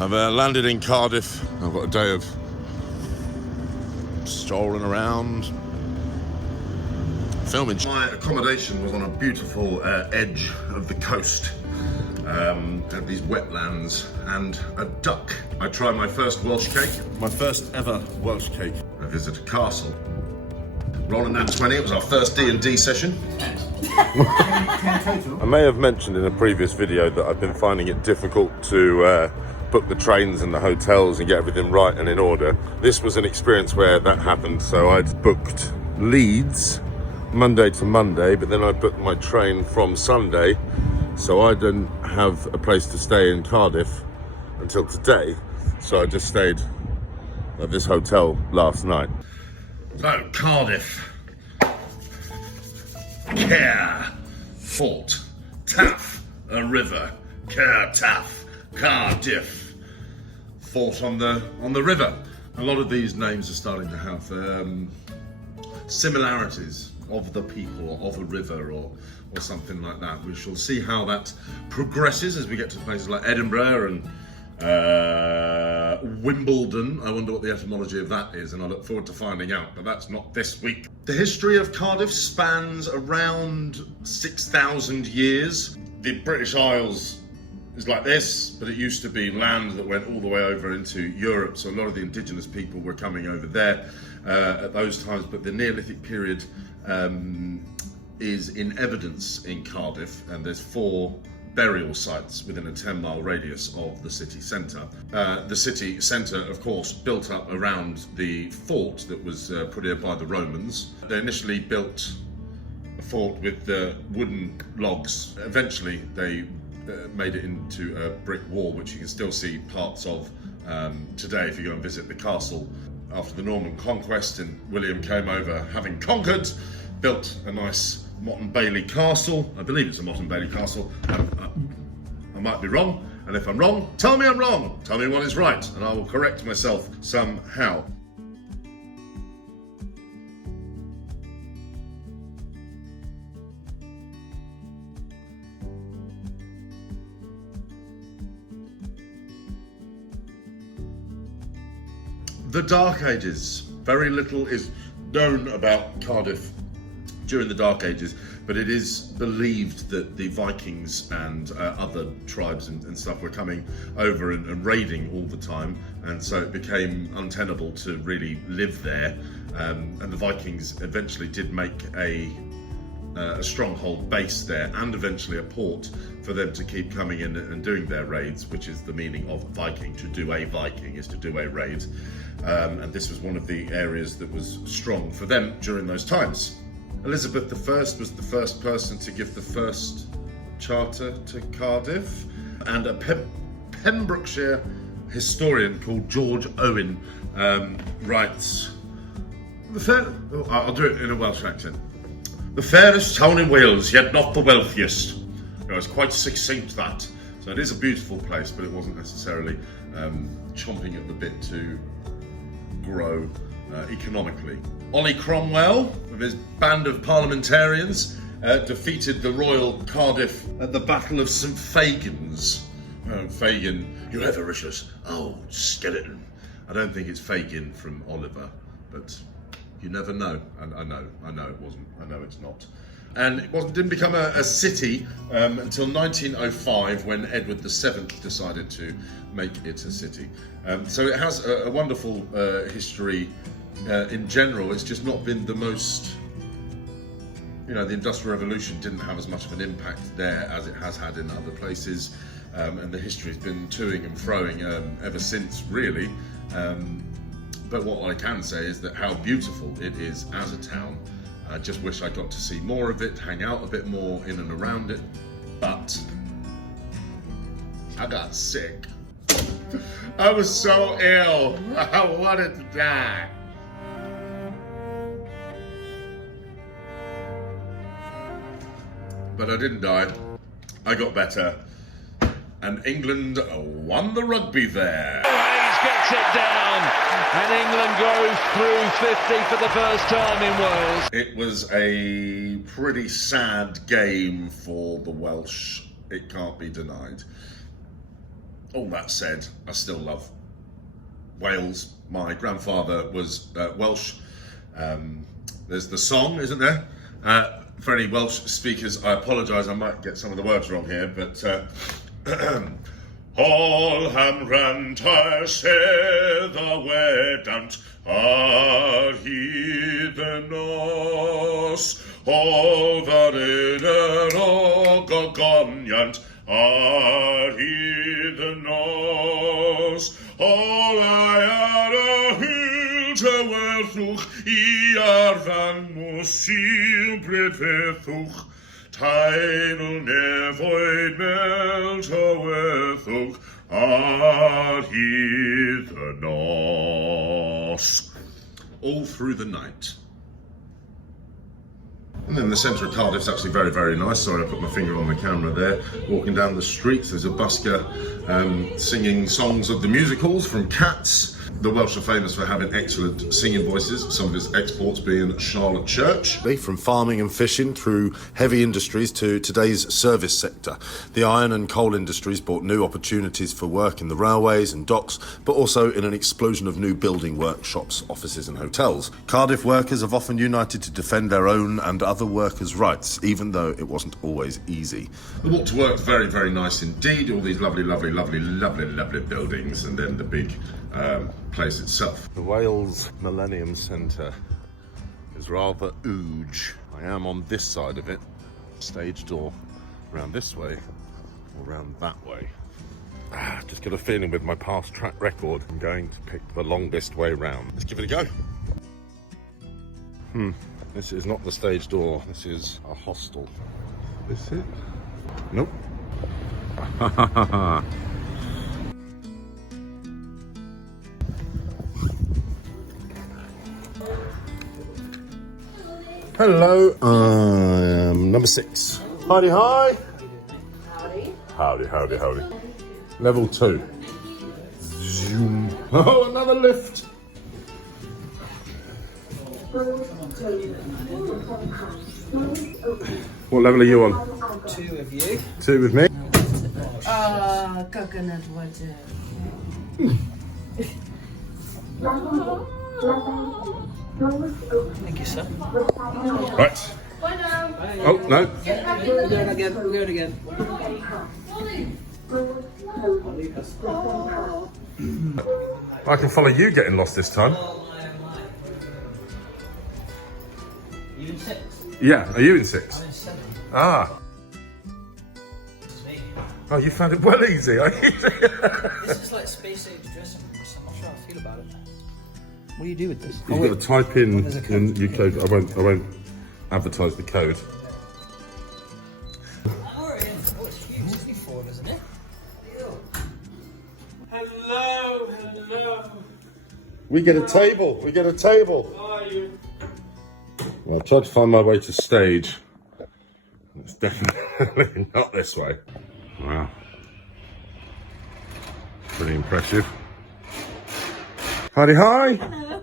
I've landed in Cardiff. I've got a day of strolling around, filming. My accommodation was on a beautiful edge of the coast. Had these wetlands and a duck. I tried my first Welsh cake. My first ever Welsh cake. I visited a castle. Rolling that 20, it was our first D&D session. I may have mentioned in a previous video that I've been finding it difficult to book the trains and the hotels and get everything right and in order. This was an experience where that happened, so I'd booked Leeds Monday to Monday, but then I booked my train from Sunday, so I didn't have a place to stay in Cardiff until today, so I just stayed at this hotel last night. So, Cardiff, Care, Fort, Taff, a river, Care, Taff, Cardiff, Fort on the river. A lot of these names are starting to have similarities of the people, or of a river, or something like that. We shall see how that progresses as we get to places like Edinburgh and Wimbledon. I wonder what the etymology of that is, and I look forward to finding out, but that's not this week. The history of Cardiff spans around 6,000 years. The British Isles is like this, but it used to be land that went all the way over into Europe, so a lot of the indigenous people were coming over there at those times, but the Neolithic period is in evidence in Cardiff, and there's 4 burial sites within a 10-mile radius of the city centre. The city centre, of course, built up around the fort that was put here by the Romans. They initially built a fort with wooden logs. Eventually, they made it into a brick wall, which you can still see parts of today if you go and visit the castle. After the Norman conquest, and William came over, having conquered, built a nice Motte and Bailey castle. I believe it's a Motte and Bailey castle. I might be wrong, and if I'm wrong, tell me I'm wrong. Tell me what is right, and I will correct myself somehow. The Dark Ages. Very little is known about Cardiff during the Dark Ages, but it is believed that the Vikings and other tribes and stuff were coming over and raiding all the time, and so it became untenable to really live there, and the Vikings eventually did make a stronghold base there, and eventually a port for them to keep coming in and doing their raids, which is the meaning of Viking. To do a Viking is to do a raid, and this was one of the areas that was strong for them during those times. Elizabeth I was the first person to give the first charter to Cardiff, and a Pembrokeshire historian called George Owen writes, I'll do it in a Welsh accent. The fairest town in Wales, yet not the wealthiest. It was quite succinct, that. So it is a beautiful place, but it wasn't necessarily chomping at the bit to grow economically. Ollie Cromwell, with his band of parliamentarians, defeated the Royal Cardiff at the Battle of St Fagans. Fagin, you avaricious old skeleton. I don't think it's Fagin from Oliver, but you never know. And I know it wasn't. I know it's not. And it didn't become a city until 1905, when Edward VII decided to make it a city. So it has a wonderful history in general. It's just not been the most, the Industrial Revolution didn't have as much of an impact there as it has had in other places, and the history has been toing and froing ever since, really. But what I can say is that how beautiful it is as a town. I just wish I got to see more of it, hang out a bit more in and around it, but I got sick. I was so ill. I wanted to die. But I didn't die. I got better. And England won the rugby there. Gets it down, and England goes through 50 for the first time in Wales. It was a pretty sad game for the Welsh, it can't be denied. all that said, I still love Wales. My grandfather was Welsh. There's the song, isn't there? For any Welsh speakers, I apologise, I might get some of the words wrong here, but All hamranta'r sedd a wedant ar hyd y nos, o ddarin yr ogogoniant ar hyd y nos, olau ar y hyl tywerthwch I arfan mwsil brydfethwch, Tainl nefoed mel tywerthwch ar hyd y nos. All through the night. And then the centre of Cardiff's actually very, very nice. Sorry, I put my finger on the camera there. Walking down the streets, there's a busker singing songs of the music halls from Cats. The Welsh are famous for having excellent singing voices, some of its exports being Charlotte Church. From farming and fishing through heavy industries to today's service sector. The iron and coal industries brought new opportunities for work in the railways and docks, but also in an explosion of new building workshops, offices and hotels. Cardiff workers have often united to defend their own and other workers' rights, even though it wasn't always easy. The walk to work is very, very nice indeed. All these lovely, lovely, lovely, lovely, lovely buildings, and then the big place itself. The Wales Millennium Centre is rather huge. I am on this side of it. Stage door around this way or around that way. Just got a feeling with my past track record I'm going to pick the longest way round. Let's give it a go. This is not the stage door, this is a hostel. Is this it? Nope. Hello, I am number 6. Howdy, hi. Howdy. Howdy, howdy, howdy. Level 2. Zoom. Oh, another lift. What level are you on? 2 of you. 2 with me. Coconut water. Thank you, sir. Right. Oh, no. We're going again. We're going again. I can follow you getting lost this time. You in 6? Yeah, are you in 6? I'm in 7. Ah. Oh, you found it well easy. This is like space age dressing room. I'm not sure how I feel about it. What do you do with this? You've got to type in and you code. I won't advertise the code. Oh, it's huge. It's 4, isn't it? Hello. We get a table. We get a table. How are you? Well, I tried to find my way to stage. It's definitely not this way. Wow. Pretty impressive. Howdy, hi. Hello.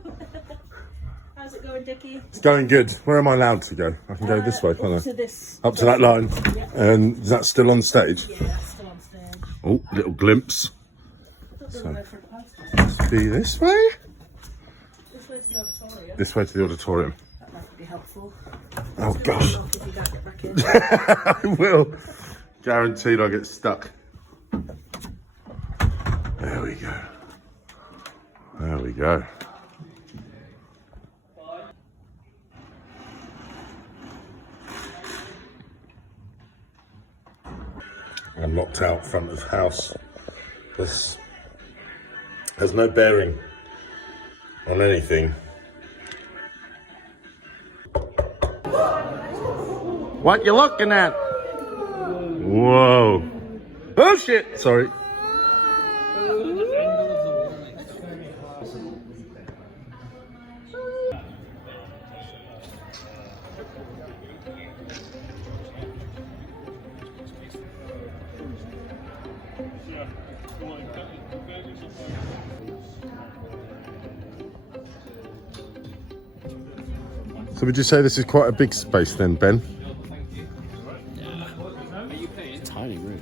How's it going, Dickie? It's going good. Where am I allowed to go? I can go this way, can't I? Up to this. Up to that line. Yeah. And is that still on stage? Yeah, that's still on stage. Oh, little glimpse. There's a different path. Must be this way? This way to the auditorium. This way to the auditorium. That might be helpful. Oh gosh. If you can't get back in. I will. Guaranteed I'll get stuck. There we go. There we go. I'm locked out front of house. This has no bearing on anything. What you looking at? Whoa. Oh shit, sorry. So would you say this is quite a big space then, Ben? Tiny room.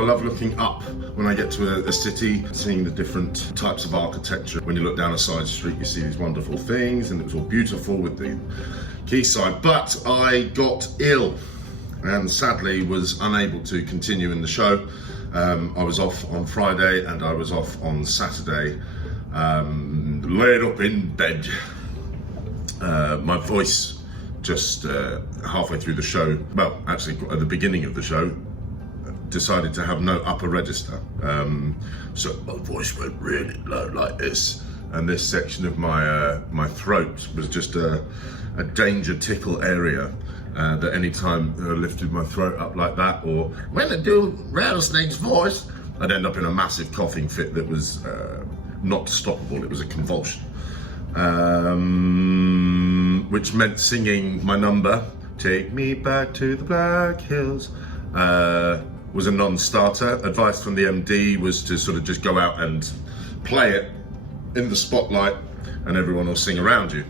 I love looking up when I get to a city, seeing the different types of architecture. When you look down a side street, you see these wonderful things, and it was all beautiful with the quayside. But I got ill and sadly was unable to continue in the show. I was off on Friday and I was off on Saturday, laid up in bed. My voice just halfway through the show, well, actually at the beginning of the show, decided to have no upper register. So my voice went really low like this, and this section of my throat was just a danger tickle area. That any time I lifted my throat up like that, or when I do rattlesnake's voice, I'd end up in a massive coughing fit that was not stoppable. It was a convulsion, which meant singing my number, "Take Me Back to the Black Hills," was a non-starter. Advice from the MD was to sort of just go out and play it in the spotlight and everyone will sing around you,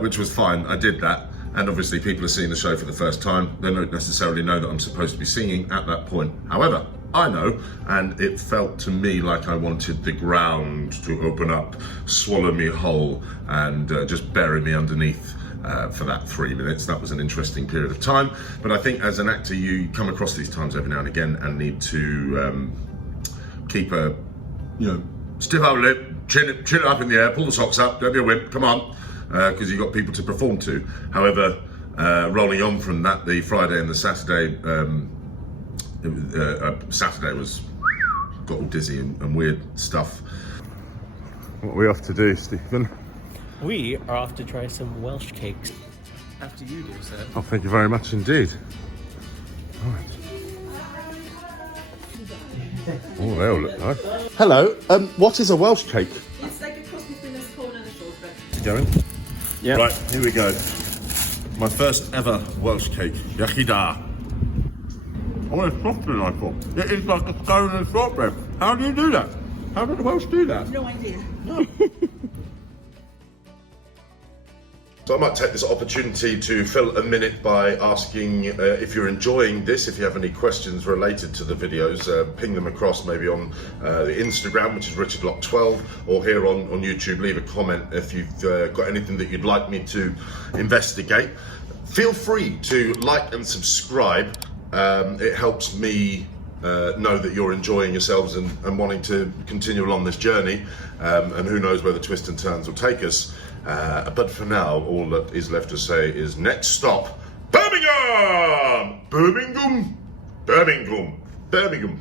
which was fine. I did that. And obviously people are seeing the show for the first time. They don't necessarily know that I'm supposed to be singing at that point. However, I know, and it felt to me like I wanted the ground to open up, swallow me whole, and just bury me underneath for that 3 minutes. That was an interesting period of time. But I think as an actor, you come across these times every now and again and need to keep a, stiff upper lip, chin it up in the air, pull the socks up, don't be a wimp, come on. Because you've got people to perform to. However, rolling on from that, the Friday and the Saturday, Saturday was got all dizzy and weird stuff. What are we off to do, Stephen? We are off to try some Welsh cakes. After you do, sir. Oh, thank you very much indeed. Right. Oh, they all look nice. Hello, what is a Welsh cake? It's like a cross between a scone and a shortbread. Going? Yeah. Right, here we go. My first ever Welsh cake. Yachida. Oh, it's softer than I thought. It is like a scone and shortbread. How do you do that? How do the Welsh do that? No idea. So I might take this opportunity to fill a minute by asking if you're enjoying this, if you have any questions related to the videos, ping them across maybe on the Instagram, which is RichardLock12, or here on YouTube. Leave a comment if you've got anything that you'd like me to investigate. Feel free to like and subscribe. It helps me know that you're enjoying yourselves and wanting to continue along this journey, and who knows where the twists and turns will take us. But for now, all that is left to say is next stop, Birmingham! Birmingham! Birmingham! Birmingham!